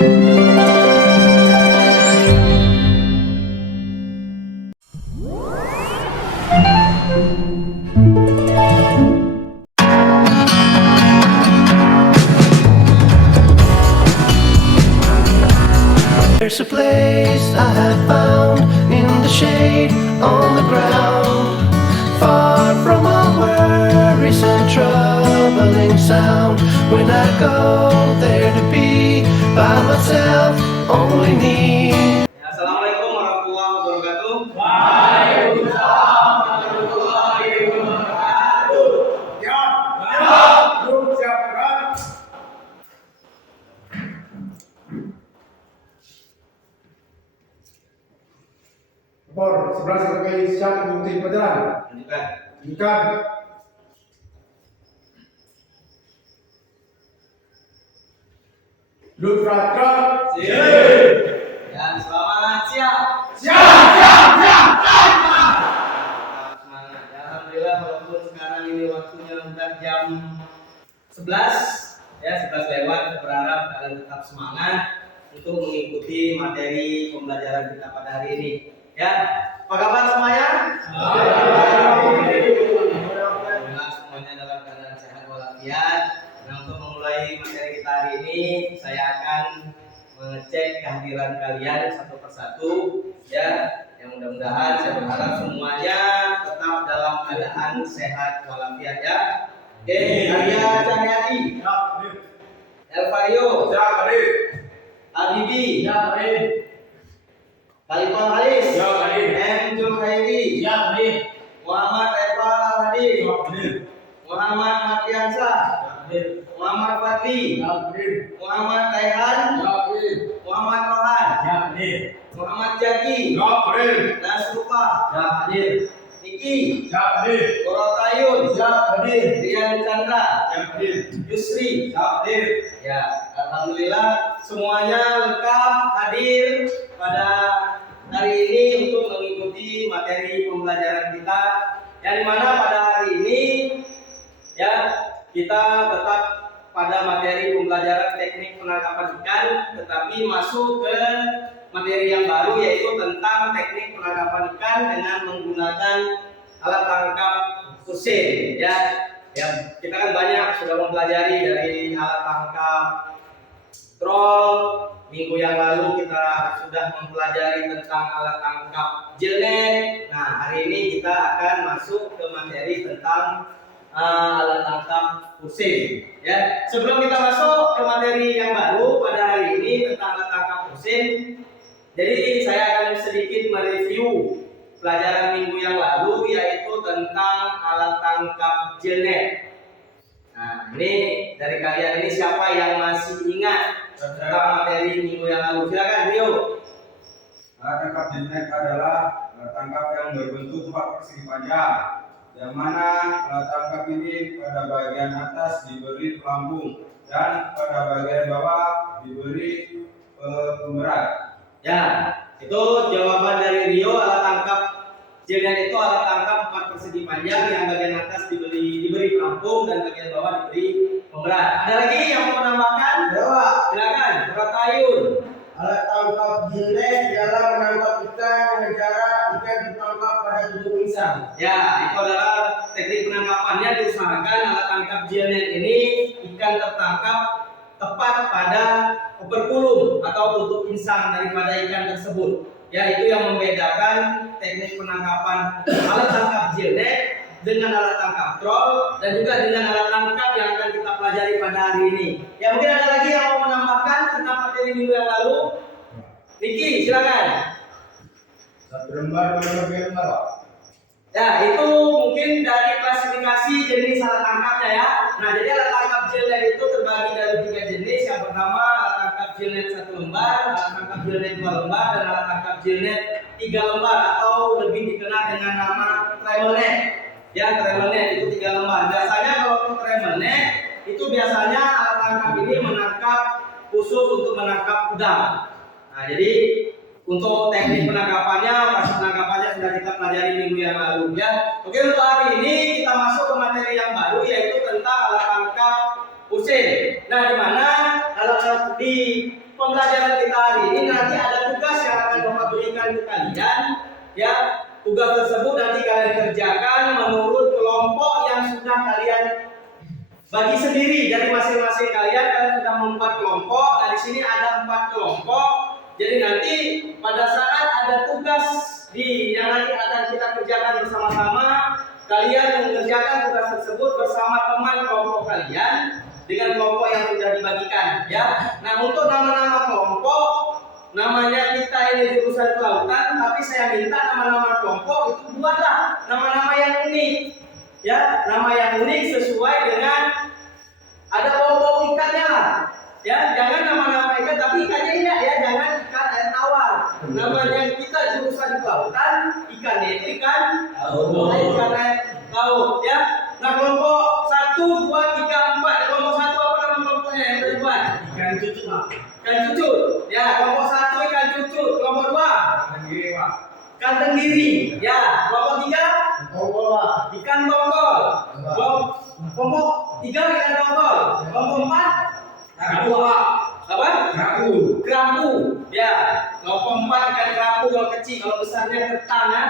There's a place I have found in the shade on the ground, far from all worries and troubling sound. When I go there to be by myself, only me. Assalamualaikum warahmatullahi wabarakatuh. Waalaikumsalam warahmatullahi wabarakatuh. Grup siap gerak. Bor, sebelah sebagai siap mengikuti pelajaran. Tunjukkan. Lutfa gerak. Dan selamat siang. Siap. Semangat. Alhamdulillah walaupun sekarang ini waktunya udah jam 11 ya 11 lewat, berharap kalian tetap semangat untuk mengikuti materi pembelajaran kita pada hari ini. Ya, apa kabar semuanya? Alhamdulillah semuanya dalam keadaan sehat walafiat. Nah, untuk memulai materi kita hari ini, saya akan mengecek kehadiran kalian satu persatu ya. Yang mudah-mudahan saya berharap semuanya tetap dalam keadaan sehat walafiat ya. Oke, Arya Cahyadi, Elvario, Habibi, Khalifah Halis, M. Julkhairi, Muhammad Eva Hadi, Muhammad Mardiansyah, Muhammad Fadli, Muhammad Raihan, Muhammad Rohan, Muhammad Jaki, Nasrullah, Niki, Korotayun, Rian Chandra, Yusri, ya, alhamdulillah semuanya lengkap hadir pada hari ini untuk mengikuti materi pembelajaran kita. Yang dimana pada hari ini ya kita tetap pada materi pembelajaran teknik penangkapan ikan, tetapi masuk ke materi yang baru yaitu tentang teknik penangkapan ikan dengan menggunakan alat tangkap pusing ya. Ya, kita kan banyak sudah mempelajari dari alat tangkap troll. Minggu yang lalu kita sudah mempelajari tentang alat tangkap jilnet. Nah, hari ini kita akan masuk ke materi tentang alat tangkap pusing ya. Sebelum kita masuk ke materi yang baru pada hari ini tentang alat tangkap pusing, jadi saya akan sedikit mereview pelajaran minggu yang lalu yaitu tentang alat tangkap jilnet. Nah, ini dari kalian ini siapa yang masih ingat tentang materi minggu yang lalu? Silakan, Rio. Alat tangkap jilnet adalah alat tangkap yang berbentuk 4 persegi panjang, yang mana alat tangkap ini pada bagian atas diberi pelampung dan pada bagian bawah diberi pemberat. Ya, itu jawaban dari Rio. Alat tangkap jilnet itu alat tangkap 4 persegi panjang yang bagian atas diberi pelampung dan bagian bawah diberi pemberat. Ada lagi yang mau menambahkan? Silakan, Korotayun. Alat tangkap jilnet dalam menangkap ikan dengan cara ikan ditangkap pada tubuh insang. Ya, itu adalah teknik penangkapannya. Diusahakan alat tangkap jilnet ini ikan tertangkap tepat pada operculum atau tutup insang daripada ikan tersebut. Ya, itu yang membedakan teknik penangkapan alat tangkap jilnet dengan alat tangkap troll dan juga dengan alat tangkap yang akan kita pelajari pada hari ini. Ya, mungkin ada lagi yang mau menambahkan tentang materi minggu yang lalu? Niki, silakan. 1 lembar, 2 lembar, Pak. Ya, itu mungkin dari klasifikasi jenis alat tangkapnya ya. Nah, jadi alat tangkap jilnet itu terbagi dari 3 jenis. Yang pertama alat tangkap jilnet 1 lembar, alat tangkap jilnet 2 lembar, dan alat tangkap jilnet 3 lembar atau lebih dikenal dengan nama treble net. Ya, treble net itu 3 lembar. Biasanya kalau untuk treble net itu biasanya alat tangkap ini menangkap khusus untuk menangkap udang. Nah, jadi untuk teknik penangkapannya, proses penangkapannya sudah kita pelajari minggu yang lalu ya. Oke, untuk hari ini kita masuk ke materi yang baru yaitu tentang alat tangkap pusing. Nah, di mana di pembelajaran kita hari ini nanti ada tugas yang akan Bapak berikan ke kalian. Ya, tugas tersebut nanti kalian kerjakan menurut kelompok yang sudah kalian bagi sendiri dari masing-masing kalian. Kalian sudah membuat kelompok. Nah, di sini ada 4 kelompok. Jadi nanti pada saat ada tugas yang nanti akan kita kerjakan bersama-sama, kalian mengerjakan tugas tersebut bersama teman kelompok kalian dengan kelompok yang sudah dibagikan, ya. Nah, untuk nama-nama kelompok, namanya kita ini jurusan kelautan, tapi saya minta nama-nama kelompok itu buatlah nama-nama yang unik, ya, nama yang unik sesuai dengan ada bau-bau ikannya lah, ya. Jangan nama-nama ikan, tapi ikannya indah, ya, jangan ikan air tawar. Namanya kita jurusan kelautan, ikannya itu ikan ikan air laut, ya. Nah, kelompok 1, 2, 3, 4. Kelompok 1 apa nama kelompoknya yang tadi buat? Ikan cucut, Pak. Ikan cucut. Ya, kelompok 1 ikan cucut. Kelompok 2 Tenggiri, Pak. ikan tenggiri. Ya, kelompok 3 Tongkol, Pak. ikan tongkol. Kelompok 3 ikan tongkol. Kelompok 4 Kerapu, Pak. apa? Kerapu. Kerapu. Ya, kelompok 4 ikan kerapu kalau kecil, kalau besarnya ketang, ya.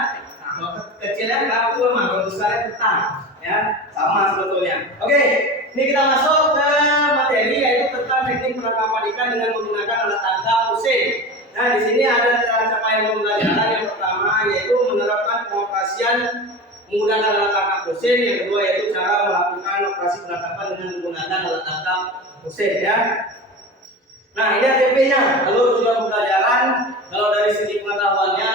Kalau kecilnya kerapu memang, kalau besarnya ketang, ya, sama sebetulnya. Oke, ini kita masuk ke materi yaitu tentang teknik penangkapan ikan dengan menggunakan alat tangkap mesin. Nah, di sini ada capaian pembelajaran yang pertama yaitu menerapkan pengoperasian menggunakan alat tangkap mesin. Yang kedua yaitu cara melakukan operasi penangkapan dengan menggunakan alat tangkap mesin, ya. Nah, ini ATP-nya. Lalu tujuan pembelajaran, kalau dari segi pengetahuannya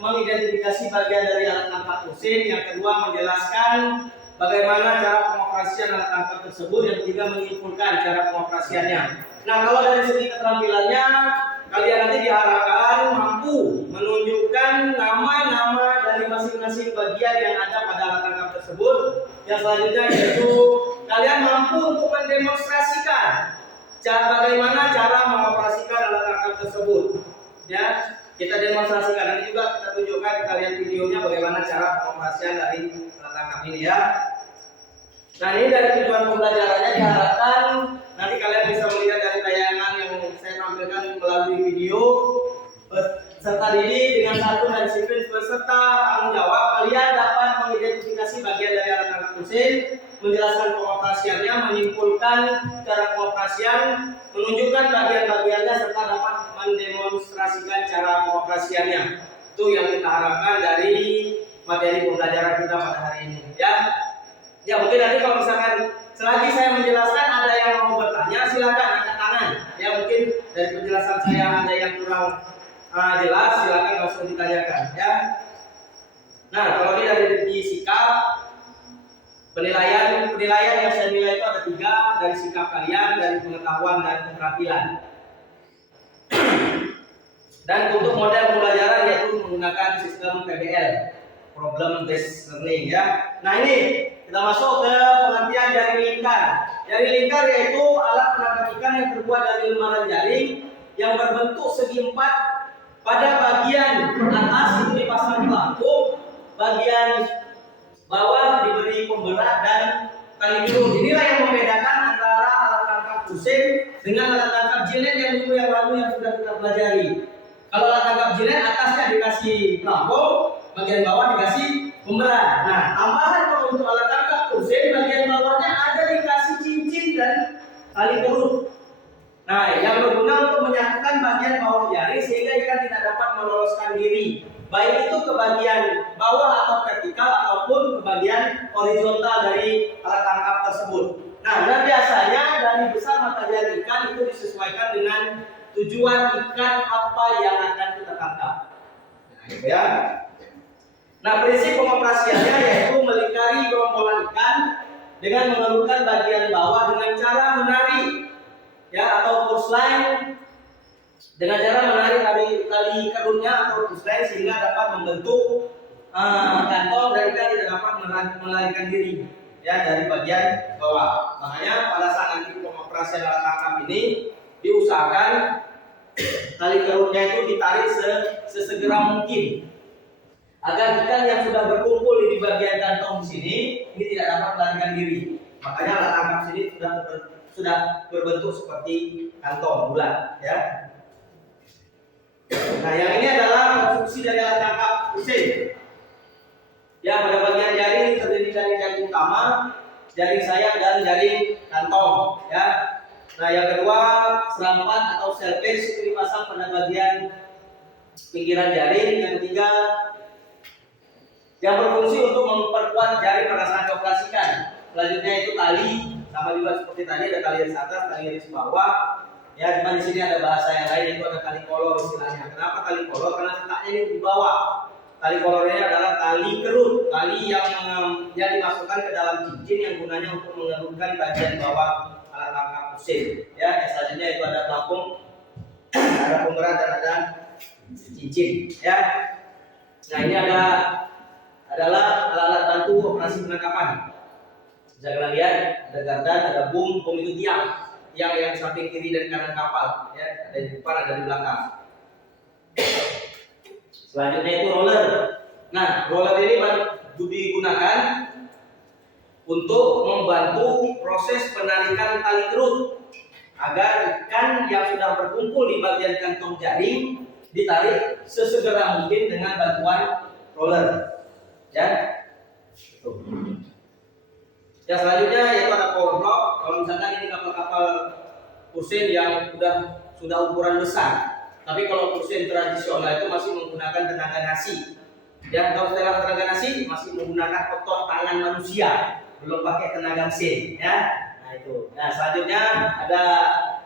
mengidentifikasi bagian dari alat tangkap mesin. Yang kedua menjelaskan bagaimana cara pengoperasian alat tangkap tersebut. Yang ketiga menyimpulkan cara pengoperasiannya. Nah, kalau dari segi keterampilannya, kalian nanti diharapkan mampu menunjukkan nama-nama dari masing-masing bagian yang ada pada alat tangkap tersebut. Yang selanjutnya yaitu kalian mampu untuk mendemonstrasikan bagaimana cara mengoperasikan alat tangkap tersebut. Ya, kita demonstrasikan, nanti juga kita tunjukkan ke kalian videonya bagaimana cara pengoperasian dari alat tangkap ini, ya. Nah, ini dari tujuan pembelajarannya diharapkan nanti kalian bisa melihat dari tayangan yang saya tampilkan melalui video serta didik dengan satu dan disiplin beserta tanggung jawab. Kalian dapat mengidentifikasi bagian dari alat tangkap mesin, menjelaskan pengoperasiannya, menyimpulkan cara pengoperasian, menunjukkan bagian-bagiannya serta dapat mendemonstrasikan cara pengoperasiannya. Itu yang kita harapkan dari materi pembelajaran kita pada hari ini, ya. Ya, mungkin nanti kalau misalkan selagi saya menjelaskan ada yang mau bertanya, silakan angkat tangan. Ya, mungkin dari penjelasan saya ada yang kurang jelas, silakan langsung ditanyakan, ya. Nah, kalau ini dari segi sikap, penilaian yang saya nilai itu ada 3, dari sikap kalian, dari pengetahuan dan keterampilan. Dan untuk model pembelajaran yaitu menggunakan sistem PBL, Problem Based Learning, ya. Nah, ini kita masuk ke pengertian jaring lingkar. Jaring lingkar yaitu alat penangkap ikan yang terbuat dari lembaran jaring yang berbentuk segi 4. Pada bagian atas itu dipasang pelampung, bagian bawah diberi pemberat dan tali gerung. Inilah yang membedakan antara alat tangkap mesin dengan alat tangkap jilet yang dulu yang lalu yang sudah kita pelajari. Kalau alat tangkap jilet atasnya dikasih pelampung, bagian bawah dikasih pemberat. Nah, tambahan kalau untuk alat tangkap mesin, bagian bawahnya ada dikasih cincin dan tali gerung. Nah, yang berguna untuk menyatukan bagian bawah jaring sehingga ikan tidak dapat meloloskan diri, baik itu ke bagian bawah atau vertikal ataupun ke bagian horizontal dari alat tangkap tersebut. Nah, dan biasanya dari besar mata jaring ikan itu disesuaikan dengan tujuan ikan apa yang akan kita tangkap. Nah, gitu, ya. Nah, prinsip pengoperasiannya yaitu melingkari gerombolan ikan dengan mengerukkan bagian bawah dengan cara menarik, ya, atau push line, dengan cara menarik tali kerunnya atau push line sehingga dapat membentuk kantong dan ikan tidak dapat melarikan diri, ya, dari bagian bawah. Makanya pada saat nanti pengoperasian alat tangkap ini diusahakan tali kerunnya itu ditarik sesegera mungkin agar ikan yang sudah berkumpul di bagian kantong sini ini tidak dapat melarikan diri. Makanya alat tangkap sini sudah sudah berbentuk seperti kantong bulat, ya. Nah, yang ini adalah konstruksi dari alat tangkap mesin. Ya, pada bagian jaring terdiri dari jaring utama, jaring sayap dan jaring kantong, ya. Nah, yang kedua, serampat atau selpage itu dipasang pada bagian pinggiran jaring. Yang ketiga, yang berfungsi untuk memperkuat jaring pada saat dioperasikan. Selanjutnya itu tali, sama juga seperti tadi ada tali garis atas, tali garis bawah. Ya, cuma di sini ada bahasa yang lain, itu ada tali kolor istilahnya. Kenapa tali kolor? Karena letaknya ini di bawah. Tali kolor ini adalah tali kerut, tali yang dimasukkan ke dalam cincin yang gunanya untuk mengerutkan bagian bawah alat tangkap mesin. Ya, selanjutnya itu ada pelampung, ada pemberat dan ada cincin. Ya, nah ini adalah alat-alat bantu operasi penangkapan. Bisa kalian lihat ada gardan, ada boom itu tiang yang di samping kiri dan kanan kapal, ya, ada di depan, ada di belakang. Selanjutnya itu roller. Nah, roller ini digunakan untuk membantu proses penarikan tali kerut agar ikan yang sudah berkumpul di bagian kantong jaring ditarik sesegera mungkin dengan bantuan roller. Ya. Ya, selanjutnya yaitu ada power block. Kalau misalkan ini kapal-kapal kusen yang sudah ukuran besar. Tapi kalau kusen tradisional itu masih menggunakan tenaga nasi. Ya, kalau setelah tenaga nasi masih menggunakan otot tangan manusia, belum pakai tenaga mesin, ya. Nah, itu. Nah, selanjutnya ada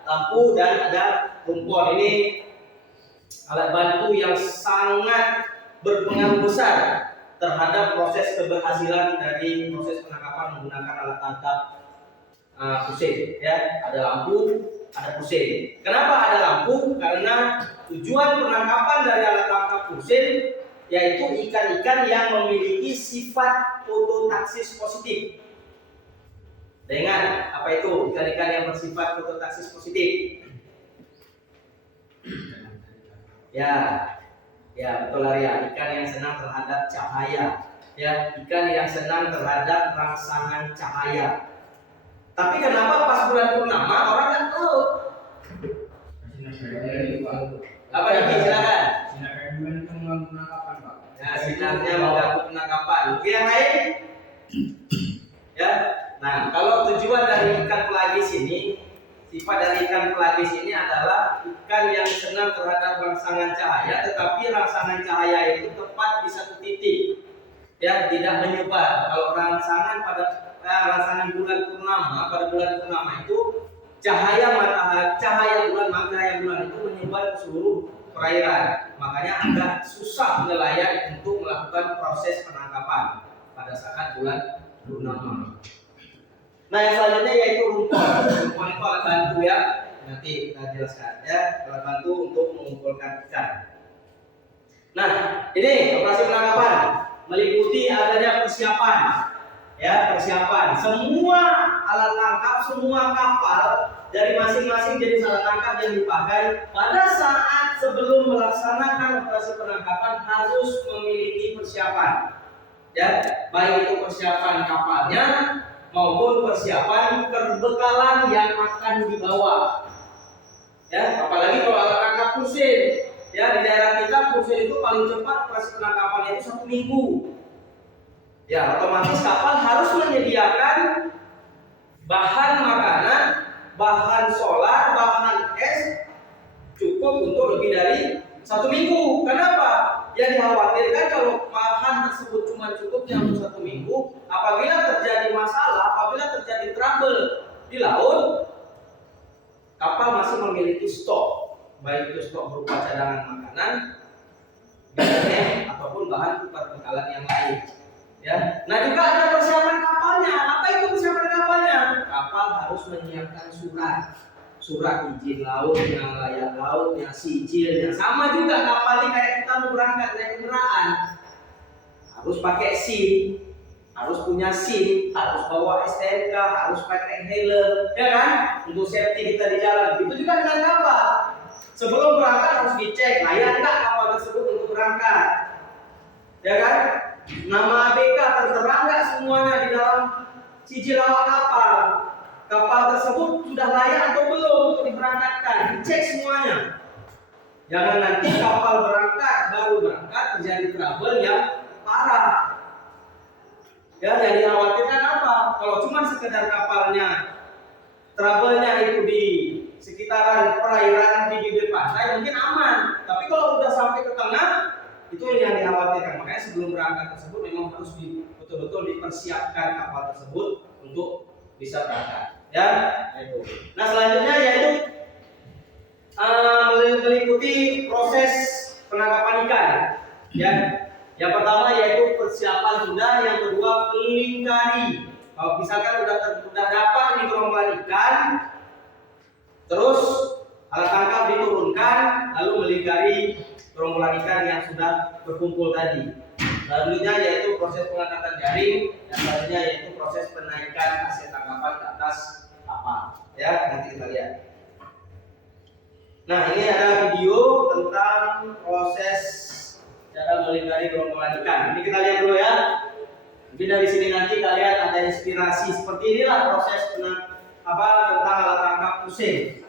lampu dan ada rumpon. Ini alat bantu yang sangat berpengaruh besar terhadap proses keberhasilan dari proses penangkapan menggunakan alat tangkap kusen. Ya, ada lampu, ada kusen. Kenapa ada lampu? Karena tujuan penangkapan dari alat tangkap kusen yaitu ikan-ikan yang memiliki sifat fototaksis positif. Dengan apa itu ikan-ikan yang bersifat fototaksis positif? Ya, betul ya. Ikan yang senang terhadap cahaya, ya, ikan yang senang terhadap rangsangan cahaya. Tapi kenapa pas bulan purnama orang nggak tahu? Apa lagi? Silakan. Ya, sinarnya mengganggu penangkapan. Mungkin yang lain? Ya. Nah, kalau tujuan dari ikan pelagis ini, sifat dari ikan pelagis ini adalah ikan yang senang terhadap rangsangan cahaya, tetapi rangsangan cahaya itu tepat di satu titik, ya, tidak menyebar. Kalau rangsangan bulan purnama, pada bulan purnama itu cahaya bulan itu menyebar ke seluruh perairan. Makanya agak susah nelayan untuk melakukan proses penangkapan pada saat bulan purnama. Nah, yang selanjutnya yaitu rumpon. Rumpon itu alat bantu, ya. Nanti kita jelaskan, ya. Alat bantu untuk mengumpulkan ikan. Nah, ini operasi penangkapan meliputi adanya persiapan, ya, persiapan. Semua alat tangkap, semua kapal dari masing-masing jenis alat tangkap yang dipakai pada saat sebelum melaksanakan operasi penangkapan harus memiliki persiapan, ya, baik itu persiapan kapalnya maupun persiapan perbekalan yang akan dibawa. Ya, apalagi kalau alat tangkap kusen. Ya, di daerah kita kusen itu paling cepat operasi penangkapannya itu 1 minggu. Ya, otomatis kapal harus menyediakan bahan makanan, bahan solar, bahan es cukup untuk lebih dari 1 minggu. Kenapa? Yang dikhawatirkan kalau bahan tersebut cuma cukupnya untuk 1 minggu, apabila terjadi masalah, apabila terjadi trouble di laut, kapal masih memiliki stok, baik itu stok berupa cadangan makanan, biasanya ataupun bahan perbekalan yang lain. Ya, nah juga ada persiapan kapalnya. Apa itu persiapan kapalnya? Kapal harus menyiapkan surat izin lautnya, layak lautnya, sijilnya. Sama juga kapal ini kayak kita mau berangkat naik kendaraan, harus pakai SIM, harus punya SIM, harus bawa STNK, harus pakai helm, ya kan? Untuk safety kita di jalan. Itu juga dengan kapal. Sebelum berangkat harus dicek layak nggak kapal tersebut untuk berangkat, ya kan? Nama ABK tertera nggak semuanya di dalam sijil awak kapal. kapal tersebut sudah layak atau belum untuk diberangkatkan, dicek semuanya. Jangan nanti kapal baru berangkat terjadi trouble yang parah. Ya, yang dikhawatirkan apa? Kalau cuma sekedar kapalnya trouble-nya itu di sekitaran perairan di bibir pantai mungkin aman. Tapi kalau udah sampai ke tengah, itu yang dikhawatirkan. Makanya sebelum berangkat tersebut memang harus betul-betul dipersiapkan kapal tersebut untuk bisa berangkat. Ya, itu. Nah selanjutnya yaitu meliputi proses penangkapan ikan. Ya, yang pertama yaitu persiapan sudah, yang kedua melingkari. Kalau misalkan sudah dapat ini gerombolan ikan, terus alat tangkap diturunkan, lalu melingkari gerombolan ikan yang sudah berkumpul tadi. Selanjutnya yaitu proses pengangkatan jaring, dan selanjutnya yaitu proses penaikan hasil tangkapan ke atas kapal. Ya, nanti kita lihat. Nah, ini ada video tentang proses cara melingkari gerombolan ikan. Ini kita lihat dulu ya. Mungkin dari sini nanti kalian ada inspirasi seperti inilah proses tentang alat tangkap pusing.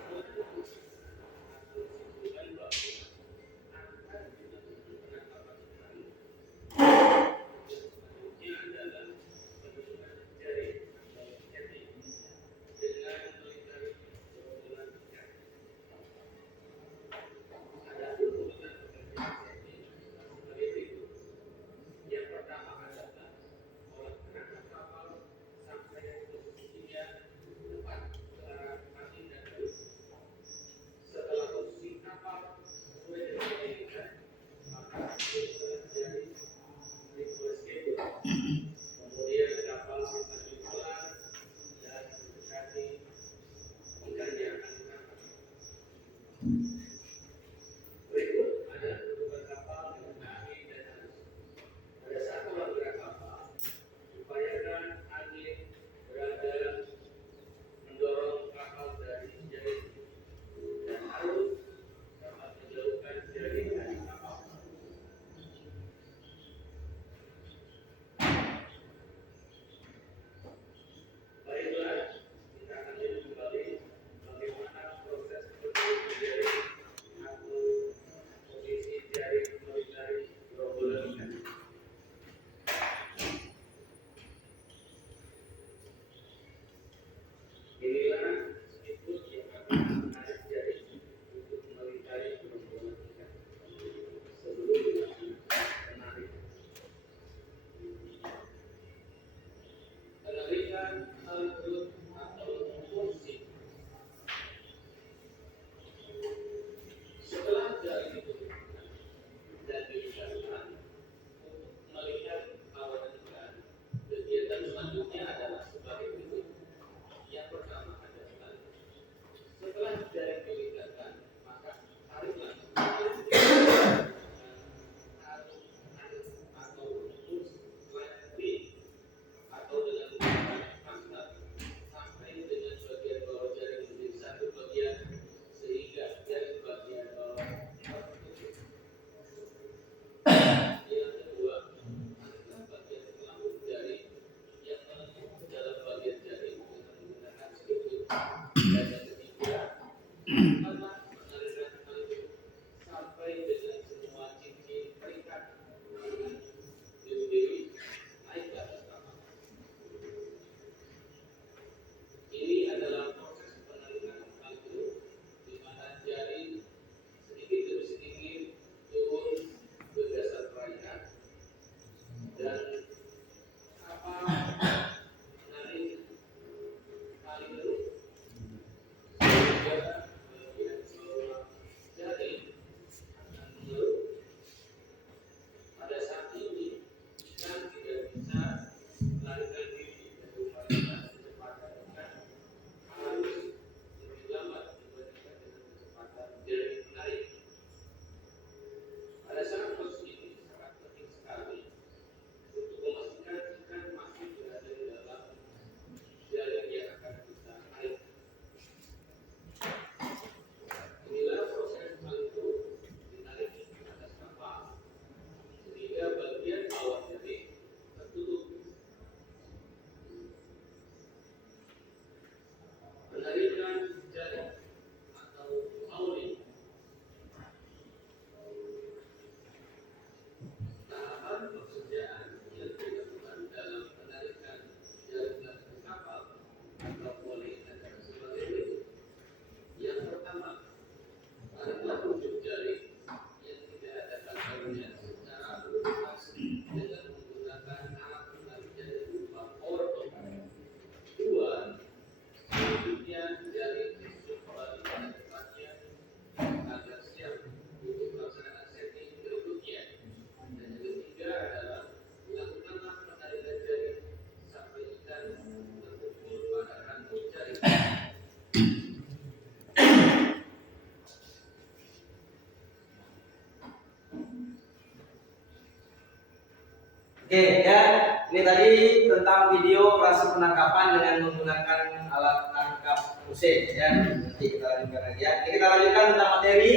Oke ya, ini tadi tentang video operasi penangkapan dengan menggunakan alat tangkap mesin ya. Nanti kita lanjutkan lagi ya. Ini kita lanjutkan tentang materi.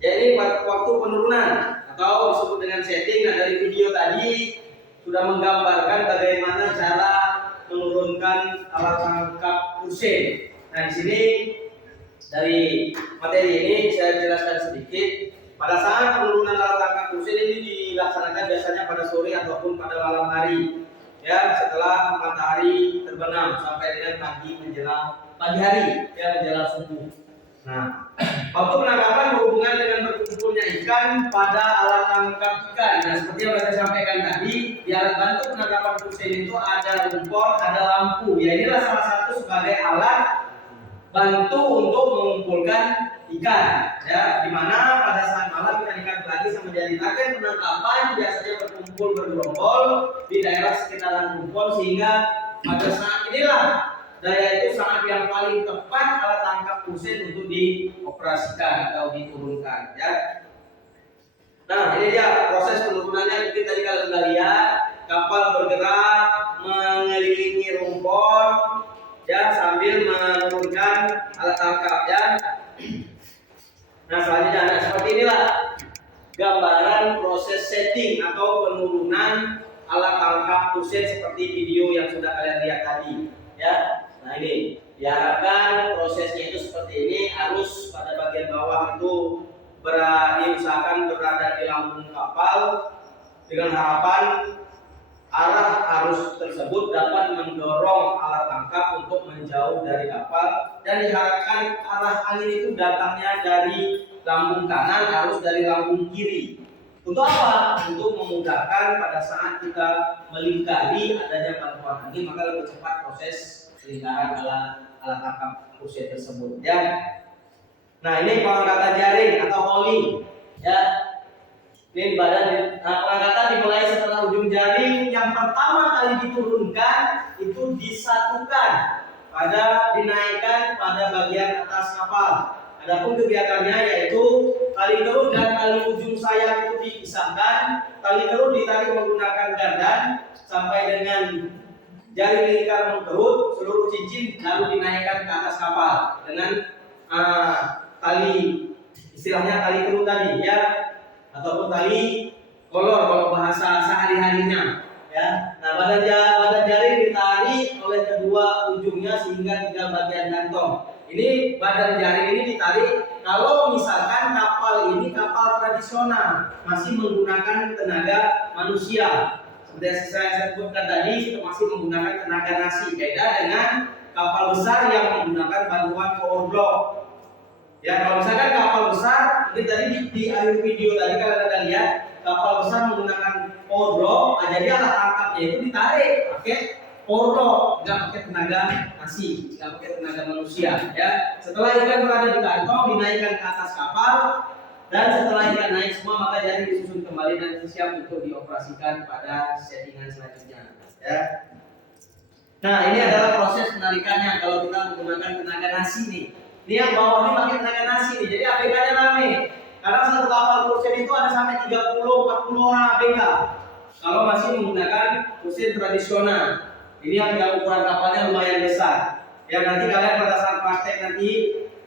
Ya ini waktu penurunan atau disebut dengan setting. Nah dari video tadi sudah menggambarkan bagaimana cara menurunkan alat tangkap mesin. Nah di sini dari materi ini saya jelaskan sedikit. Pada saat penurunan alat tangkap mesin ini dilaksanakan biasanya pada sore ataupun pada malam hari, ya setelah matahari terbenam sampai dengan pagi menjelang pagi hari, ya menjelang subuh. Nah, waktu penangkapan berhubungan dengan berkumpulnya ikan pada alat tangkap ikan. Nah, seperti yang saya sampaikan tadi, di alat bantu penangkapan mesin itu ada rumput, ada lampu. Ya inilah salah satu sebagai alat bantu untuk mengumpulkan ikan, ya, dimana pada saat malam ikan-ikan pelagis yang menjadi target penangkapan biasanya berkumpul bergerombol di daerah sekitaran rumput, sehingga pada saat inilah daya itu sangat yang paling tepat alat tangkap mesin untuk dioperasikan atau diturunkan, ya. Nah ini dia proses penurunannya. Mungkin tadi kalian sudah lihat kapal bergerak mengelilingi rumput, ya sambil menurunkan alat tangkap ya. Nah selanjutnya, nah seperti inilah gambaran proses setting atau penurunan alat tangkap mesin seperti video yang sudah kalian lihat tadi ya. Nah ini diharapkan prosesnya itu seperti ini, harus pada bagian bawah itu diusahakan berada di lambung kapal dengan harapan arah arus tersebut dapat mendorong alat tangkap untuk menjauh dari kapal, dan diharapkan arah angin itu datangnya dari lambung kanan, arus dari lambung kiri. Untuk apa? Untuk memudahkan pada saat kita melingkari adanya bantuan angin, maka lebih cepat proses lingkaran alat tangkap mesin tersebut. Ya. Nah ini pengangkatan jaring atau hauling. Ya. Ini badan pengangkatan dimulai setelah ujung jaring yang pertama kali diturunkan itu disatukan dinaikkan pada bagian atas kapal. Adapun kegiatannya yaitu tali kerut dan tali ujung sayap itu dipisahkan. Tali kerut ditarik menggunakan gardan sampai dengan jaring lingkar mengkerut seluruh cincin, lalu dinaikkan ke atas kapal dengan tali, istilahnya tali kerut tadi ya, ataupun tali kolor kalau bahasa sehari-harinya ya. Nah badan jaring ditarik oleh kedua ujungnya sehingga 3 bagian kantong. Ini badan jaring ini ditarik kalau misalkan kapal ini kapal tradisional masih menggunakan tenaga manusia. Seperti yang saya sebutkan tadi, masih menggunakan tenaga nasi. Beda dengan kapal besar yang menggunakan bantuan power block. Ya, kalau misalkan kapal besar, mungkin tadi di akhir video tadi kalian ada lihat kapal besar menggunakan power block, jadi alat tangkapnya itu ditarik pakai power block, nggak pakai tenaga nasi, nggak pakai tenaga manusia. Ya, setelah ikan berada di kantong, dinaikkan ke atas kapal, dan setelah ikan naik semua maka jaring disusun kembali dan siap untuk dioperasikan pada settingan selanjutnya. Ya. Nah ini adalah proses penarikannya kalau kita menggunakan tenaga nasi nih. Ini yang bawah ini pakai tenaga nasi nih, jadi ABK-nya rame. Karena satu kapal mesin itu ada sampai 30-40 orang ABK. Kalau masih menggunakan mesin tradisional, ini yang ukuran kapalnya lumayan besar. Ya nanti kalian pada saat praktek nanti,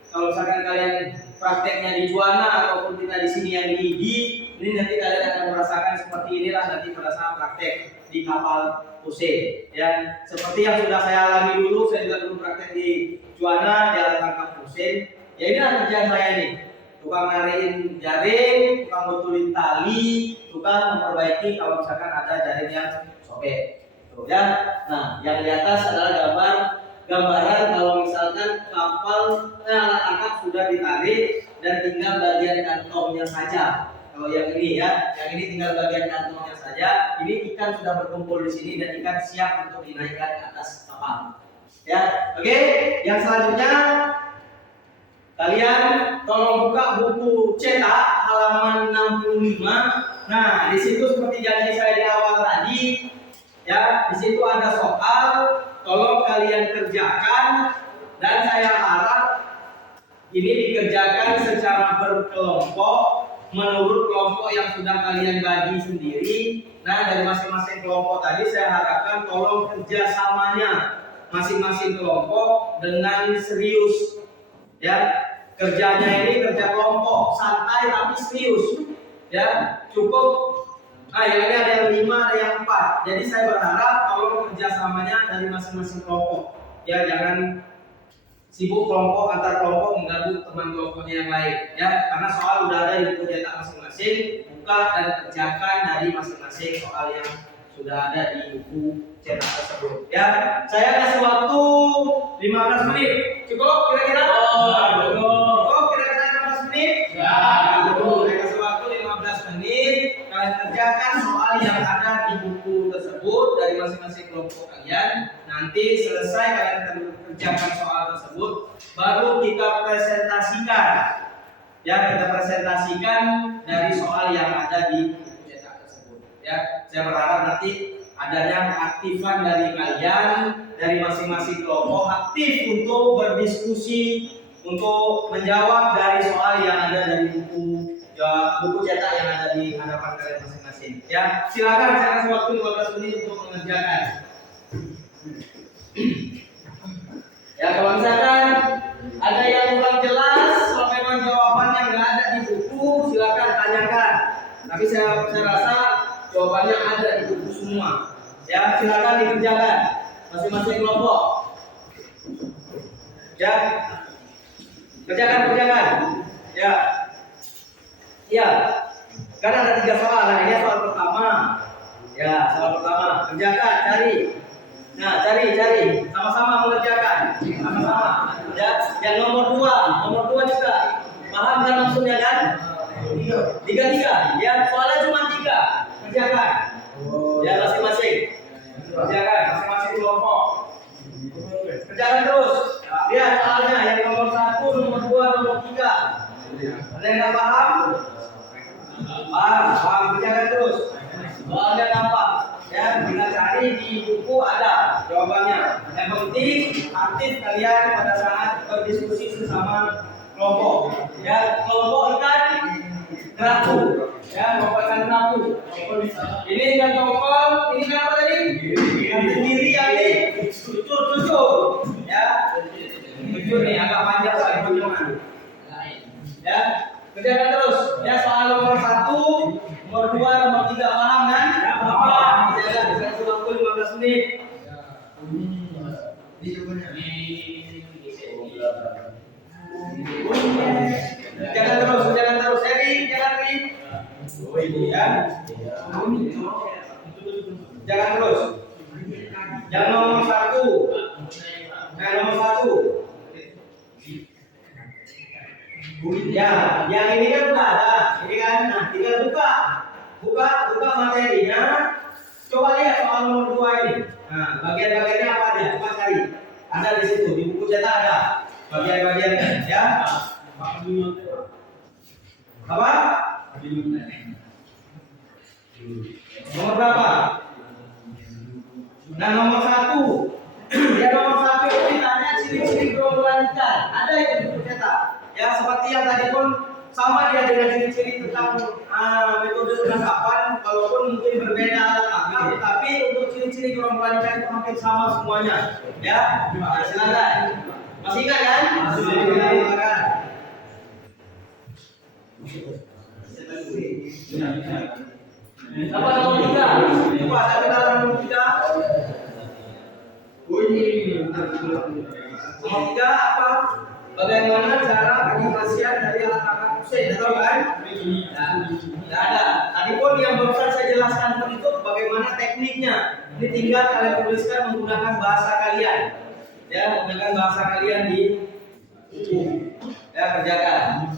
kalau misalkan kalian prakteknya di Juwana ataupun kita di sini yang di Igi, ini nanti kalian akan merasakan seperti inilah nanti pada saat praktek di kapal mesin. Ya seperti yang sudah saya alami dulu, saya juga dulu praktek di Juwana, jalan tangkap mesin. Ya inilah kerjaan saya nih, tukang nariin jaring, tukang betulin tali, tukang memperbaiki kalau misalkan ada jaring yang sobek. Tuh ya. Nah, yang di atas adalah gambaran kalau misalkan kapal alat tangkap sudah ditarik dan tinggal bagian kantongnya saja. Kalau yang ini ya, yang ini tinggal bagian kantongnya saja. Ini ikan sudah berkumpul di sini dan ikan siap untuk dinaikkan ke atas kapal. Ya, oke. Yang selanjutnya kalian tolong buka buku cetak halaman 65. Nah, di situ seperti janji saya di awal tadi, ya, di situ ada soal, tolong kalian kerjakan dan saya harap ini dikerjakan secara berkelompok menurut kelompok yang sudah kalian bagi sendiri. Nah, dari masing-masing kelompok tadi saya harapkan tolong kerjasamanya masing-masing kelompok dengan serius. Ya, kerjanya ini kerja kelompok, santai tapi serius. Ya, cukup. Nah, yang ini ada yang 5, ada yang 4. Jadi saya berharap tolong kerjasamanya dari masing-masing kelompok. Ya, jangan sibuk kelompok antar kelompok mengganggu teman kelompoknya yang lain. Ya, karena soal udah ada di buku cetak masing-masing, buka dan kerjakan dari masing-masing soal yang sudah ada di buku cetak tersebut. Ya, saya kasih waktu 15 menit. Cukup kira-kira? Cukup kira-kira 15 menit? Ya, cukup. Saya kasih waktu 15 menit. Kalian kerjakan soal yang ada di buku tersebut dari masing-masing kelompok kalian. Nanti selesai kalian kerjakan soal tersebut, baru kita presentasikan. Ya, kita presentasikan dari soal yang ada di buku cetak tersebut. Ya, saya berharap nanti adanya keaktifan dari kalian, dari masing-masing kelompok aktif untuk berdiskusi, untuk menjawab dari soal yang ada dari buku cetak yang ada di hadapan kalian masing-masing. Ya, silakan saya kasih waktu 15 menit untuk mengerjakan. Ya, kalau misalkan ada yang kurang jelas, kalau memang jawabannya nggak ada di buku, silakan tanyakan. Tapi saya rasa jawabannya ada di buku semua. Ya, silakan dikerjakan masing-masing kelompok. Ya, kerjakan. Ya, iya. Kan ada 3 soal. Nah, ini soal pertama. Ya, soal pertama. Kerjakan, cari. Nah, cari. Sama-sama mengerjakan. Sama-sama. Ya, yang nomor 2 juga. Paham kan maksudnya kan? 3. Ya, soalnya cuma 3. Kerjakan. Ya, masing-masing. Kerjakan, masing-masing kelompok. Kerjakan terus. Lihat soalnya yang nomor 1, nomor 2, nomor 3. Ada yang nggak paham? Paham. Kerjakan terus. Soalnya gampang. Ya, kita cari di buku ada jawabannya. Yang penting aktif kalian pada saat berdiskusi sesama kelompok. Ya, kelompok ikan kerapu. Ya, kelompok ikan kerapu. Ini ikan tongkol, ini kan apa tadi? Ikan sendiri yang ini tutur. Ya, tutur nih agak panjang sekali bagaimana? Ya, kerjakan terus. Ya, soal nomor 1, nomor 2, nomor 3 paham kan? Paham. Kerjakan. Saya sudah 15 menit. Kerjakan terus. Ri. Ya. Jangan terus. Yang nomor 1. Nomor 1. Ya, yang ini kan udah ada. Ini kan, nah tinggal buka materinya. Coba lihat soal nomor 2 ini. Nah, bagian-bagiannya apa aja? Coba cari. Ada di situ, di buku cetak ada bagian-bagiannya, ya. Apa? Nomor berapa? Nah, nomor 1. Ya, nomor 1 itu ditanya ciri-ciri gerombolan ikan. Ada itu di buku cetak. Ya, seperti yang tadi pun sama dia dengan ciri-ciri tentang metode penangkapan, walaupun mungkin berbeda alat tangkap, tapi untuk ciri-ciri gerombolan ikan itu hampir sama semuanya. Ya, silakan. Masih ingat kan? Silakan. Apa nomor 3? Coba saya kenal nomor 3. Nomor 3 apa? Bagaimana cara pengoperasian dari alat tangkap mesin? Tahu kan? Tidak ada. Tadi pun yang barusan saya jelaskan pun itu bagaimana tekniknya. Ini tinggal kalian tuliskan menggunakan bahasa kalian. Ya, menggunakan bahasa kalian di buku. Ya, kerjakan.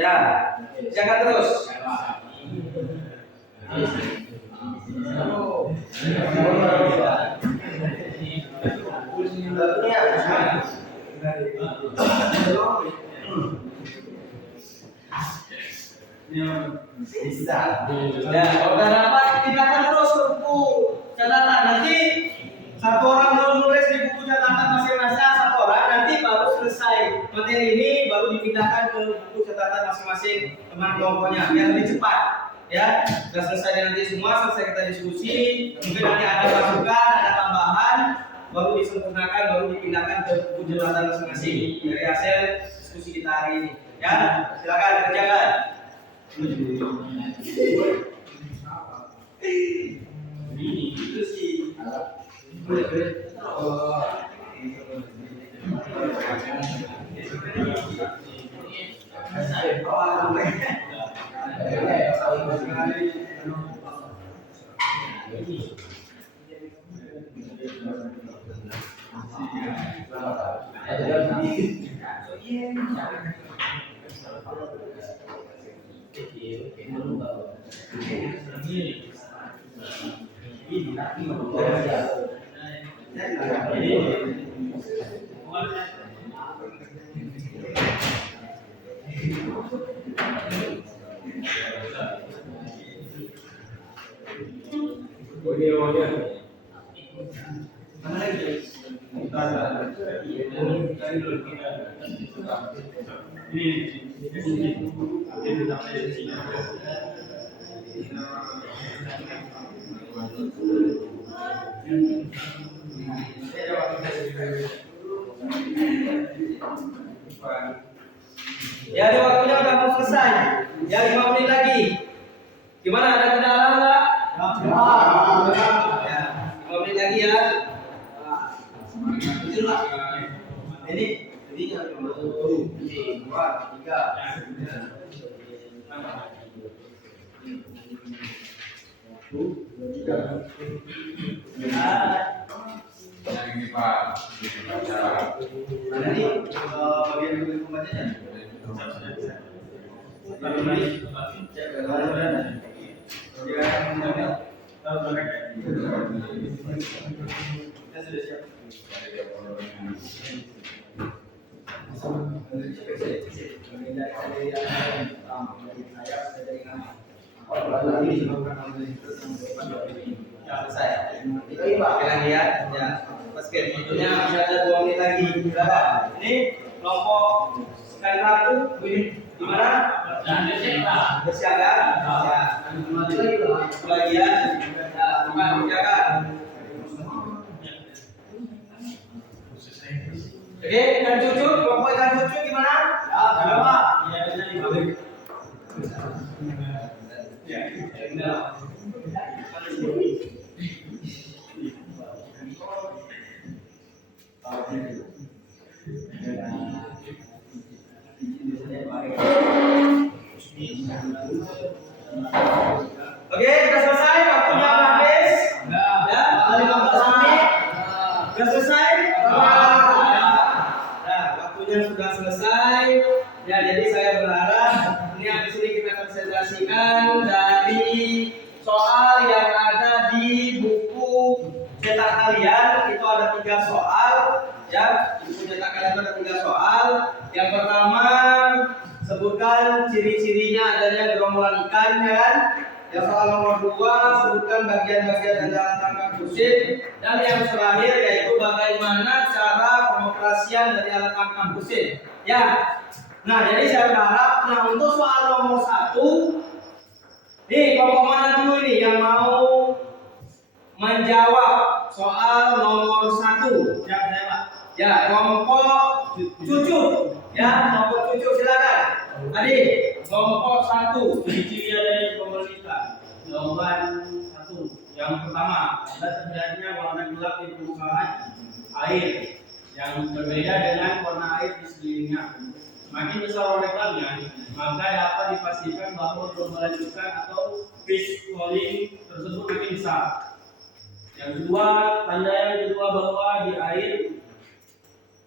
Ya, kerjakan terus. Ya, kalau udah dapat pindahkan terus ke buku catatan. Nanti satu orang belum nulis di buku catatan masing-masing, satu orang nanti baru selesai materi ini baru dipindahkan ke buku catatan masing-masing teman kelompoknya biar lebih cepat. Ya, sudah selesai nanti semua, selesai kita diskusi, mungkin nanti ada masukan, ada tambahan, baru disempurnakan, baru dipindahkan ke buku catatan masing-masing dari hasil diskusi kita hari ini. Ya, silakan kerjakan. Itu sih. Ya, ini waktunya udah mau selesai. Ya, 5 menit lagi. Gimana, ada kendala enggak? Ya, 5 menit lagi ya. Itulah. Ini jadinya 1, 2, 3. Yang ini Pak, dibaca. Ada nih bagian pembacanya. Waktunya masih ada 2 menit lagi. Ini kelompok sekali ratu ini di mana? Bersiaga. Ya. Bagian. Ya, teman kerjakan. Oke, ikan cucu, kelompok ikan cucu gimana? Ya, Pak. Oke, sudah selesai, waktunya habis. Ya, 15 menit. Sudah selesai? Nah, waktunya sudah selesai. Ya, jadi saya berharap ini habis ini kita konsentrasikan dari soal yang ada di buku cetak kalian. Itu ada 3 soal. Ya, di buku cetak kalian itu ada 3 soal. Yang pertama, sebutkan ciri-cirinya adanya gerombolan ikan, ya kan? Yang soal nomor 2, sebutkan bagian-bagian dari alat tangkap busit. Dan yang terakhir yaitu bagaimana cara pengoperasian dari alat tangkap busit. Ya. Nah, jadi saya berharap, nah untuk soal nomor 1, nih kelompok mana dulu ini yang mau menjawab soal nomor 1? Siap, saya Pak. Ya, kelompok cucu. Ya, kelompok cucu silakan. Tadi kelompok 1, ciri-ciri dari komunitas. Jawaban 1. Yang pertama, ada terjadinya warna gelap di permukaan air yang berbeda dengan warna air di sekelilingnya. Semakin besar warna gelapnya, maka dapat dipastikan bahwa gerombolan ikan atau fish calling tersebut makin besar. Yang kedua, tanda yang kedua bahwa di air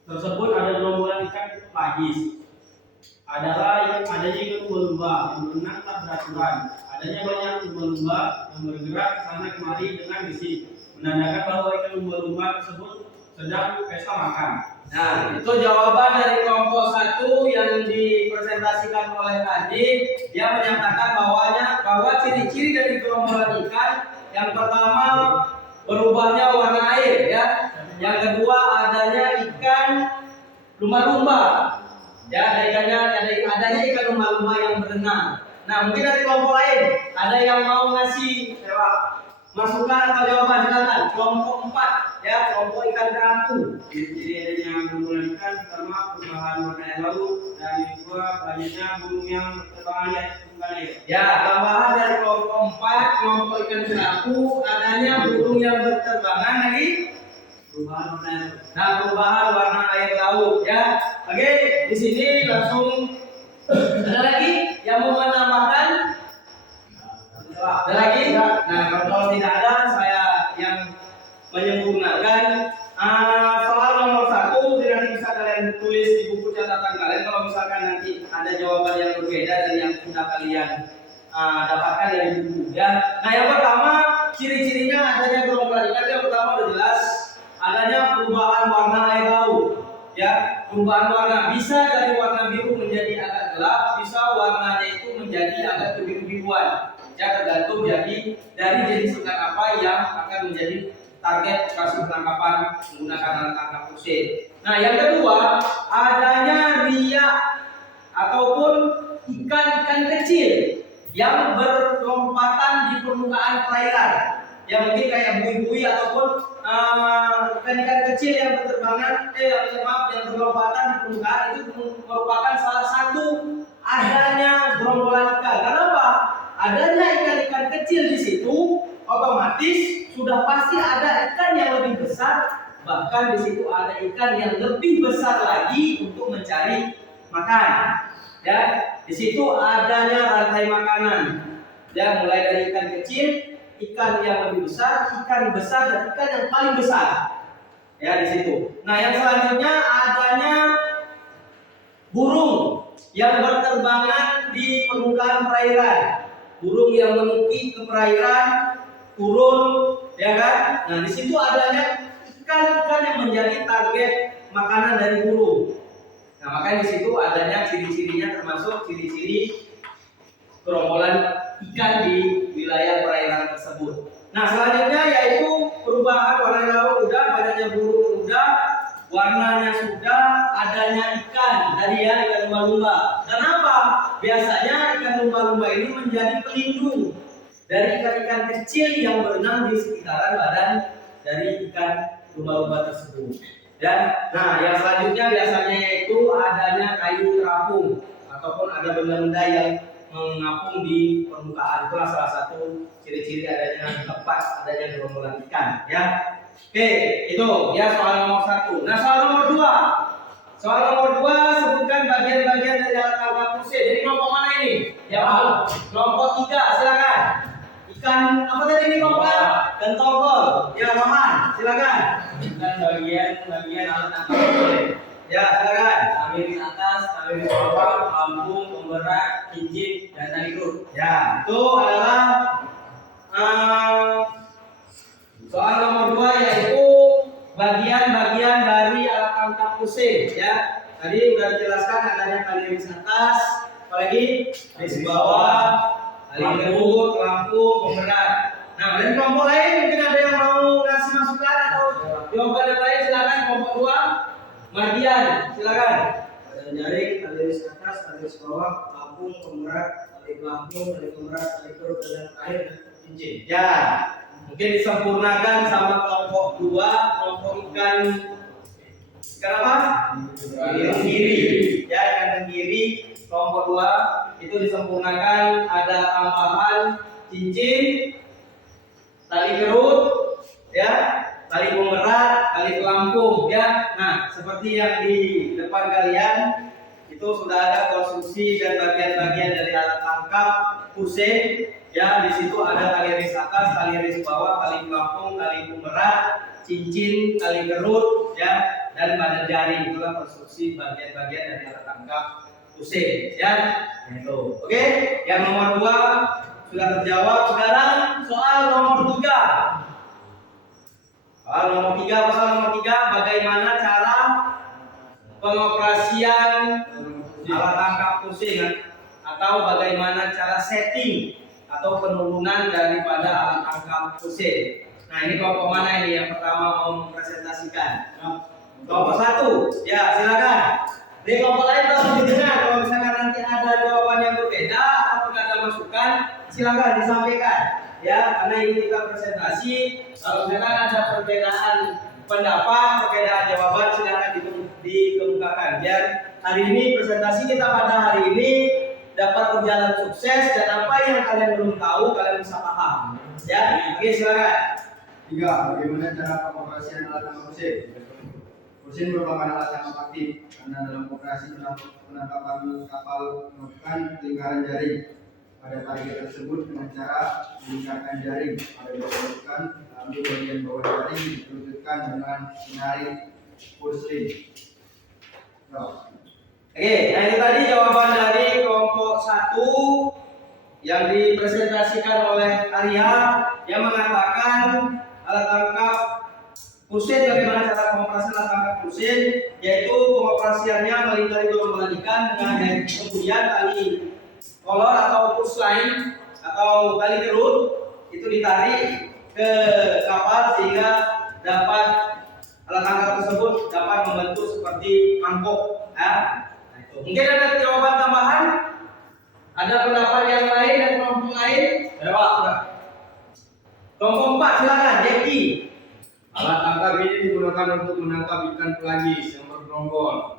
tersebut ada gerombolan ikan pagis adalah yang adanya lumba-lumba yang berenang tak beraturan. Adanya banyak lumba-lumba yang bergerak sana kemari dengan gesit, menandakan bahwa ikan lumba-lumba tersebut sedang pesta makan. Nah, itu jawaban dari kelompok 1 yang dipresentasikan oleh Adi. Dia menyatakan bahwa ciri-ciri dari gerombolan ikan yang pertama berubahnya warna air, ya. Yang kedua adanya ikan lumba-lumba. Ya, adanya ikan lumba-lumba yang berenang. Nah, mungkin dari kelompok lain ada yang mau ngasih masukan atau jawaban, silakan. Kelompok 4, ya, kelompok ikan kerapu. Jadi adanya gerombolan ikan pertama perubahan warna air laut dan yang kedua banyaknya burung yang berterbangan di atas permukaan air. Ya, tambahan dari kelompok 4, kelompok ikan kerapu, adanya burung yang berterbangan lagi. Perubahan warna air laut. Nah, perubahan warna air laut, ya. Oke, di sini langsung ada lagi yang mau menambahkan? Ada lagi? Nah, kalau tidak ada, saya yang menyempurnakan. Soal nomor 1 nanti bisa kalian tulis di buku catatan kalian. Kalau misalkan nanti ada jawaban yang berbeda dari yang sudah kalian dapatkan dari buku, ya. Nah, yang pertama ciri-cirinya adanya gerombolan ikan. Yang pertama udah jelas, adanya perubahan warna air laut, ya. Perubahan warna bisa dari warna biru menjadi agak gelap, bisa warnanya itu menjadi agak kebiru-biruan. Ya, tergantung jadi dari jenis ikan apa yang akan menjadi target operasi penangkapan menggunakan alat tangkap pusing. Nah, yang kedua adanya riak ataupun ikan-ikan kecil yang berlompatan di permukaan perairan. Ya, mungkin kayak bui-bui ataupun ikan-ikan kecil yang berterbangan, yang berlompatan di permukaan, itu merupakan salah satu adanya gerombolan ikan. Kenapa? Adanya ikan-ikan kecil di situ, otomatis sudah pasti ada ikan yang lebih besar. Bahkan di situ ada ikan yang lebih besar lagi untuk mencari makan. Ya, di situ adanya rantai makanan. Ya, mulai dari ikan kecil, ikan yang lebih besar, ikan besar, dan ikan yang paling besar. Ya, di situ. Nah, yang selanjutnya adanya burung yang berterbangan di permukaan perairan. Burung yang menukik ke perairan, turun, ya kan? Nah, di situ adanya ikan-ikan yang menjadi target makanan dari burung. Nah, makanya di situ adanya ciri-cirinya, termasuk ciri-ciri gerombolan ikan di wilayah perairan tersebut. Nah, selanjutnya yaitu perubahan warna laut udah, banyaknya burung udah, warnanya sudah, adanya ikan tadi ya, ikan lumba-lumba. Kenapa? Biasanya ikan lumba-lumba ini menjadi pelindung dari ikan-ikan kecil yang berenang di sekitaran badan dari ikan lumba-lumba tersebut. Dan nah, yang selanjutnya biasanya itu adanya kayu terapung ataupun ada benda-benda yang mengapung di permukaan. Itulah salah satu ciri-ciri adanya tempat adanya gerombolan ikan, ya. Oke, itu ya soal nomor 1. Nah, soal nomor 2. Soal nomor 2 sebutkan bagian-bagian dari alat tangkap pusing. Jadi kelompok mana ini? Ya, kelompok 3, silakan. Ikan apa tadi ini kelompok? Gentongkol. Ya, Rohan, silakan. Dan bagian alat tangkap pusing. Ya, silakan. Tali di atas, tali di bawah, lambung, pemberat, cincin, dan tali kerut. Ya, itu adalah soal nomor 2 yaitu bagian-bagian dari alat tangkap pusing, ya. Tadi sudah dijelaskan adanya tali garis atas, apalagi garis bawah, tali kerut, lampu, pemberat. Nah, dari kelompok lain mungkin ada yang mau ngasih masukan atau jawaban yang lain, silakan kelompok 2. Mardian, silakan. Ada jaring, tali garis atas, tali garis bawah, lambung, pemberat, tali pelampung, tali pemberat, tali kerut, dan air dan cincin. Ya, mungkin disempurnakan sama kelompok 2, kelompok ikan apa? Tenggiri. Ya, ikan tenggiri kelompok 2 itu disempurnakan, ada tambahan cincin, tali kerut, ya, tali pemberat, tali pelampung, ya. Nah, seperti yang di depan kalian itu sudah ada konstruksi dan bagian-bagian dari alat tangkap pusing. Ya, di situ ada tali garis atas, tali garis bawah, tali pelampung, tali pemberat, cincin, tali kerut, ya, dan badan jaring. Itulah konstruksi bagian-bagian dari alat tangkap pusing, ya. Itu. Oke, yang nomor 2 sudah terjawab. Sekarang soal nomor 3. Soal nomor 3, bagaimana cara pengoperasian alat tangkap pusing atau bagaimana cara setting atau penurunan daripada alat tangkap pusing. Nah, ini kelompok mana ini yang pertama mau mempresentasikan? Kelompok 1, ya, silakan. Di kelompok lain belum silakan disampaikan ya, karena ini kita presentasi. Kalau misalkan ada perbedaan pendapat, perbedaan jawaban, silakan dikemukakan. Biar hari ini presentasi kita pada hari ini dapat berjalan sukses, dan apa yang kalian belum tahu kalian bisa paham. Ya, oke silakan. 3. Bagaimana cara pengoperasian alat tangkap mesin? Mesin merupakan alat tangkap aktif karena dalam operasi penangkapan kapal melakukan lingkaran jaring pada target tersebut dengan cara melingkarkan jaring pada diperlukan, lalu bagian bawah jaring dilututkan dengan menarik pusling. Oke, nah ini tadi jawaban dari kelompok 1 yang dipresentasikan oleh Arya, yang mengatakan alat tangkap mesin, bagaimana cara pengoperasian alat tangkap mesin, yaitu pengoperasiannya melingkari gelombang ikan dengan jaring, kemudian tali kolor atau push line atau tali kerut itu ditarik ke kapal sehingga dapat alat tangkap tersebut dapat membentuk seperti mangkok. Ya. Mungkin ada jawaban tambahan, ada pendapat yang lain dan kelompok lain. Kelompok 4 silakan, Jeki. Alat tangkap ini digunakan untuk menangkap ikan pelagis yang bergerombol.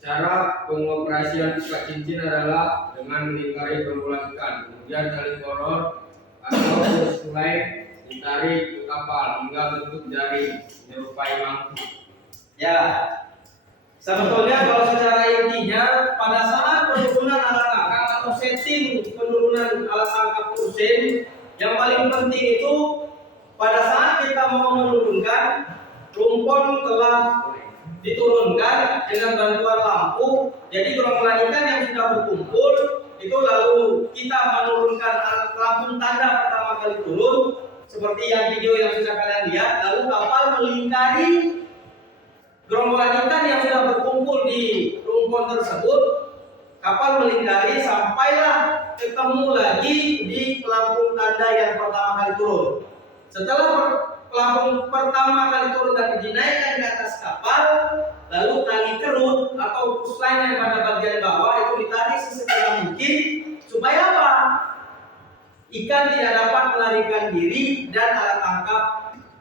Cara pengoperasian ikat cincin adalah dengan melingkari gerombolan ikan, kemudian tali kolor atau push line ditarik ke kapal hingga bentuk jaring menyerupai mangkuk. Ya, sebetulnya kalau secara intinya pada saat penurunan alat tangkap atau setting penurunan alat tangkap mesin, yang paling penting itu pada saat kita mau menurunkan, rumpon telah diturunkan dengan bantuan lampu. Jadi gerombolan ikan yang sudah berkumpul itu lalu kita menurunkan lampu tanda pertama kali turun, seperti yang video yang sudah kalian lihat. Lalu kapal melingkari gerombolan ikan yang sudah berkumpul di rumpon tersebut. Kapal melingkari sampailah ketemu lagi di pelampung tanda yang pertama kali turun. Setelah pelampung pertama kali turun dan dinaikkan ke atas kapal, lalu tali kerut atau push line yang pada bagian bawah itu ditarik sesegera mungkin supaya apa? Ikan tidak dapat melarikan diri dan alat tangkap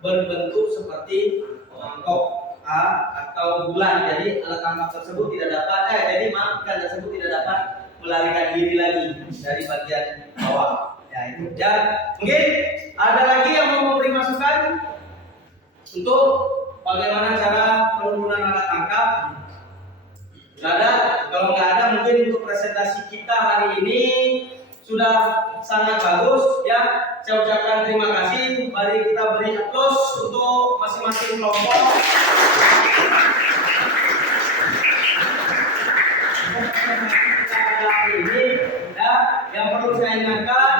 berbentuk seperti mangkok atau bulan. Jadi alat tangkap tersebut tidak dapat ikan tersebut tidak dapat melarikan diri lagi dari bagian bawah. Ya itu. Dan mungkin ada lagi yang mau memberi masukan untuk bagaimana cara penurunan alat tangkap? Sudah ada? Kalau nggak ada, mungkin untuk presentasi kita hari ini sudah sangat bagus ya. Saya ucapkan terima kasih. Mari kita beri aplaus untuk masing-masing kelompok. Ini ya, yang perlu saya ingatkan,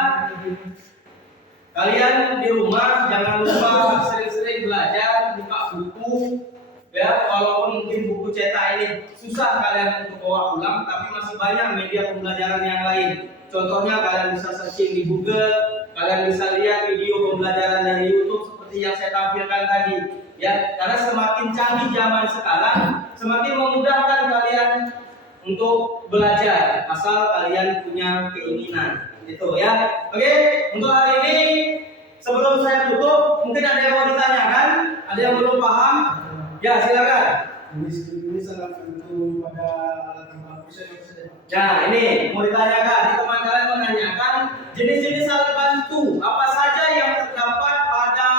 kalian di rumah jangan lupa sering-sering belajar, buka buku ya. Walaupun mungkin buku cetak ini susah kalian untuk bawa pulang, tapi masih banyak media pembelajaran yang lain. Contohnya kalian bisa searching di Google, kalian bisa lihat video pembelajaran dari YouTube seperti yang saya tampilkan tadi ya. Karena semakin canggih zaman sekarang, semakin memudahkan kalian untuk belajar asal kalian punya keinginan itu ya. Oke, untuk hari ini sebelum saya tutup, mungkin ada yang mau ditanyakan, ada yang belum paham? Ya silakan. Ini sangat tergantung pada alat tangkap mesin. Nah ini mau ditanyakan, di teman kalian menanyakan jenis-jenis alat bantu apa saja yang terdapat pada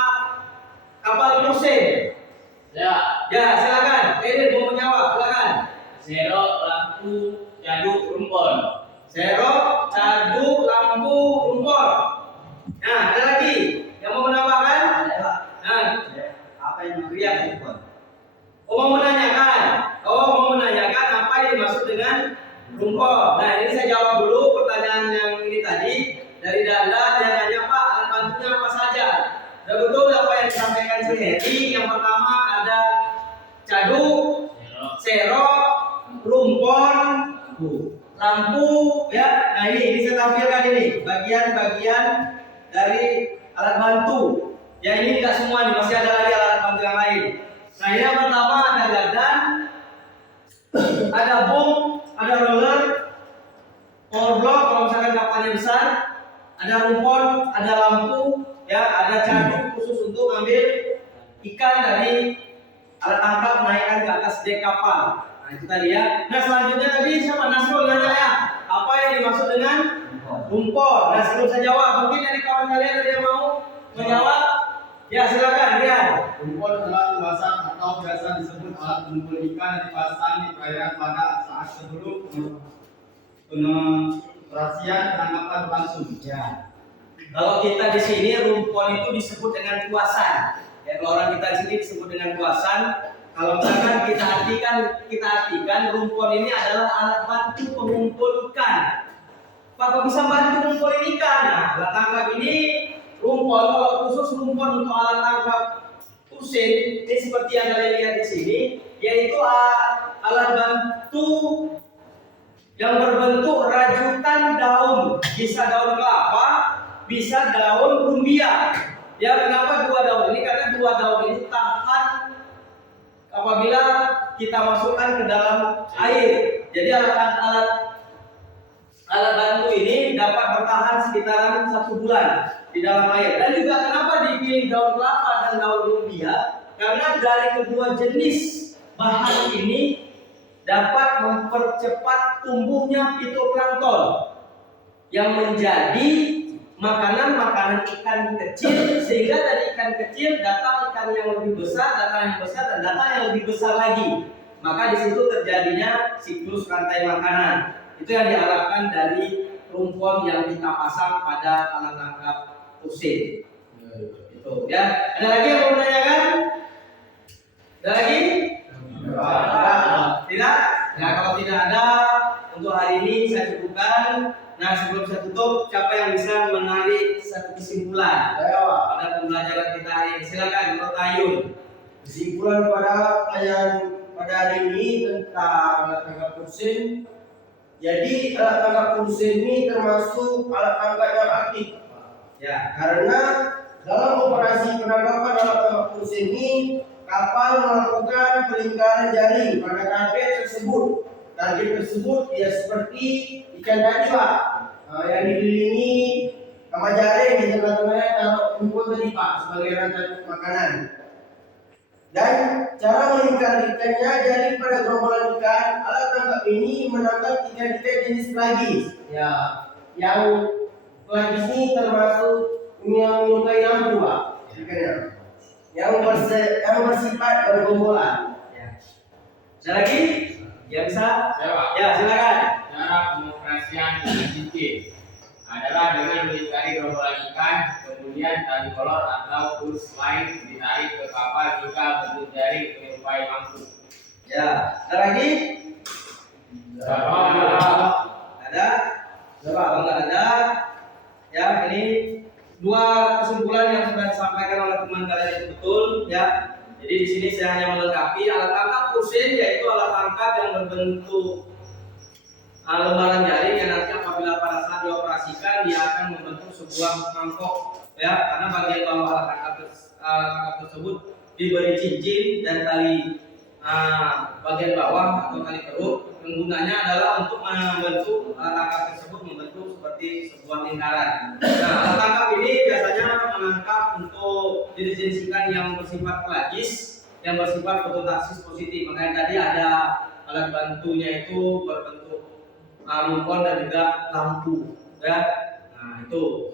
kapal mesin. Ya silakan. Ini mau menjawab, silakan. Serok, lampu, jaduk, rumpon. Serok, cadu, lampu, rumpon. Nah, ada lagi yang mau menambahkan? Nah, Apa yang teriak rumpon? mau menanyakan apa yang dimaksud dengan rumpon. Nah, ini saya jawab dulu pertanyaan yang ini tadi dari Danda. Dia nanya, Pak, alat bantunya apa saja? Dan betul apa yang disampaikan si Heri. Yang pertama ada cadu, serok, rumpon, lampu ya. Nah ini saya tampilkan ini bagian-bagian dari alat bantu ya. Ini tidak semua nih, masih ada lagi alat bantu yang lain. Nah ini yang pertama ada gardan, ada boom, ada roller, power block kalau misalkan kapalnya besar, ada rumpon, ada lampu, ya, ada cadu khusus untuk ngambil ikan dari alat tangkap naikkan ke atas dek kapal. Nah itu tadi ya. Nah selanjutnya tadi siapa Nasrul nanya ya, apa yang dimaksud dengan rumpon? Nah sebelum saya jawab, mungkin dari kawan kalian ada yang mau menjawab? Ya silakan Rian. Rumpon adalah tuasan atau biasa disebut alat pengumpul ikan yang dipasang di perairan pada saat sebelum pengoperasian penangkapan berlangsung. Ya. Kalau kita di sini rumpon itu disebut dengan kuasan. Ya, kalau orang kita di sini disebut dengan kuasan. Kalau misalkan kita artikan rumpon ini adalah alat bantu pengumpul ikan. Pak, kok bisa bantu mengumpulkan ikan? Nah, alat tangkap ini rumpon, kalau khusus rumpon untuk alat tangkap kusin, ini seperti yang kalian lihat di sini, yaitu alat bantu yang berbentuk rajutan daun, bisa daun kelapa, bisa daun rumbia. Ya, kenapa dua daun ini? Karena dua daun ini tahan apabila kita masukkan ke dalam air. Jadi alat bantu ini dapat bertahan sekitaran 1 bulan di dalam air. Dan juga kenapa dipilih daun kelapa dan daun rumbia? Karena dari kedua jenis bahan ini dapat mempercepat tumbuhnya fitoplankton yang menjadi makanan ikan kecil, sehingga dari ikan kecil datang ikan yang lebih besar, datang yang besar, dan datang yang lebih besar lagi. Maka di situ terjadinya siklus rantai makanan. Itu yang diharapkan dari rumpon yang kita pasang pada alat tangkap kusin. Itu ya. Ada lagi yang mau menanyakan? Ada lagi? Tidak? Nah kalau tidak ada, untuk hari ini saya cukupkan. Nah sebelum saya tutup, siapa yang bisa menarik satu kesimpulan pada pembelajaran kita hari ini? Silakan, Menurut Ayun. Kesimpulan pada pelajaran pada hari ini tentang alat tangkap kusin. Jadi alat tangkap kusin ini termasuk alat tangkap yang aktif. Ya. Karena dalam operasi penangkapan alat tangkap kusin ini, kapal melakukan pelingkaran jaring pada target tersebut. Target tersebut ya seperti ikan tadi Pak, yang dikelilingi sama jaring di tengah-tengahnya taruh rumput tadi Pak sebagai rantai makanan. Dan cara melingkar ikannya jadi pada gerombolan ikan, alat tangkap ini menangkap ikan-ikan jenis pelagis. Ya, yang pelagis ini termasuk yang menyukai lampu Pak, ikannya. Yang bersifat bergombolan. Ya. Ada lagi? Ya bisa? Saya, Ya silakan. cara pengoperasian dengan cincin adalah dengan melingkari gerombolan ikan, kemudian tali kolor atau kurs lain ditarik ke kapal hingga bentuk jaring menyerupai lampu. Ya. Ada lagi? Ada? Kalau nggak ada, ya ini dua kesimpulan yang sudah disampaikan oleh teman kalian itu betul, ya. Jadi di sini saya hanya melengkapi alat tangkap kusin, yaitu alat tangkap yang berbentuk lembaran jaring yang nanti apabila pada saat dioperasikan dia akan membentuk sebuah mangkok, ya. Karena bagian bawah alat tangkap tersebut diberi cincin dan tali bagian bawah atau tali keruk. Penggunanya adalah untuk membentuk alat tangkap tersebut membentuk seperti sebuah lingkaran. Nah, alat tangkap ini biasanya menangkap untuk jenis-jenis ikan yang bersifat pelagis, yang bersifat fototaksis positif. Makanya tadi ada alat bantunya itu berbentuk rumpon dan juga lampu, ya. Nah itu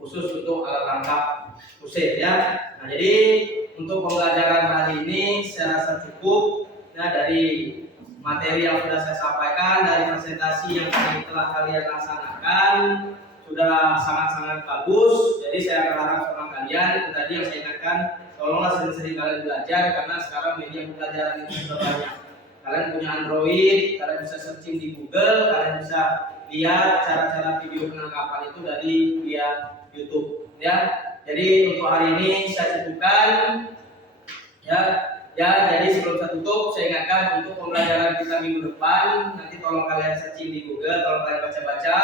khusus untuk alat tangkap kusin, ya. Nah jadi untuk pembelajaran hari ini saya rasa cukup, ya, dari materi yang sudah saya sampaikan, dari presentasi yang telah kalian laksanakan sudah sangat-sangat bagus. Jadi saya berharap sama kalian, itu tadi yang saya ingatkan, tolonglah sering-sering kalian belajar karena sekarang media pembelajaran itu sudah banyak. Kalian punya Android, kalian bisa searching di Google, kalian bisa lihat cara-cara video penangkapan itu dari via YouTube, ya. Jadi untuk hari ini saya cukupkan, ya. Jadi sebelum saya tutup, saya ingatkan untuk pembelajaran kita minggu depan, nanti tolong kalian searching di Google, tolong kalian baca-baca.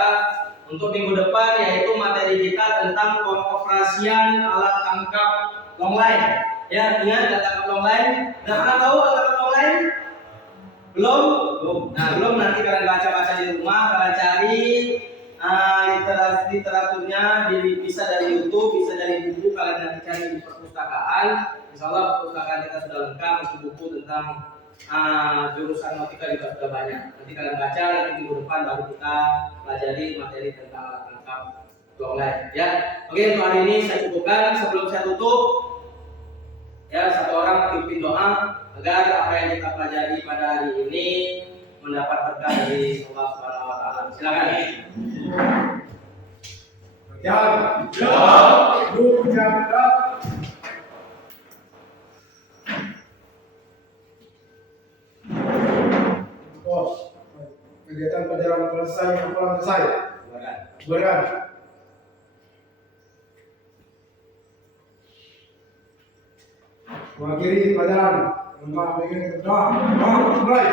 Untuk minggu depan yaitu materi kita tentang pengoperasian alat tangkap longline. Ya, ingat alat tangkap longline. Udah pernah tahu alat tangkap longline? Belum? Nah, belum, nanti kalian baca-baca di rumah, kalian cari literaturnya, ditutup, bisa dari buku kalian nanti cari di perpustakaan. Insya Allah perpustakaan kita sudah lengkap, buku tentang jurusan nautika juga sudah banyak. Nanti kalian baca, nanti minggu depan baru kita pelajari materi tentang alat lengkap online. Ya, oke, untuk hari ini saya cukupkan. Sebelum saya tutup, ya, satu orang pimpin doa agar apa yang kita pelajari pada hari ini mendapat berkah dari Allah Subhanahu wa taala. Silakan. Kegiatan pelajaran selesai, pulang selesai. Bubarkan. Mengakhiri pelajaran. Doa, mulai.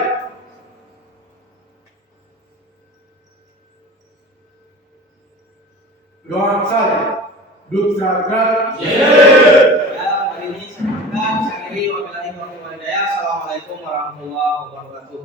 Doa selesai. Duduk secara Ya, hari ini saya akhiri. Wabillahi taufiq wal hidayah. Assalamualaikum warahmatullahi wabarakatuh.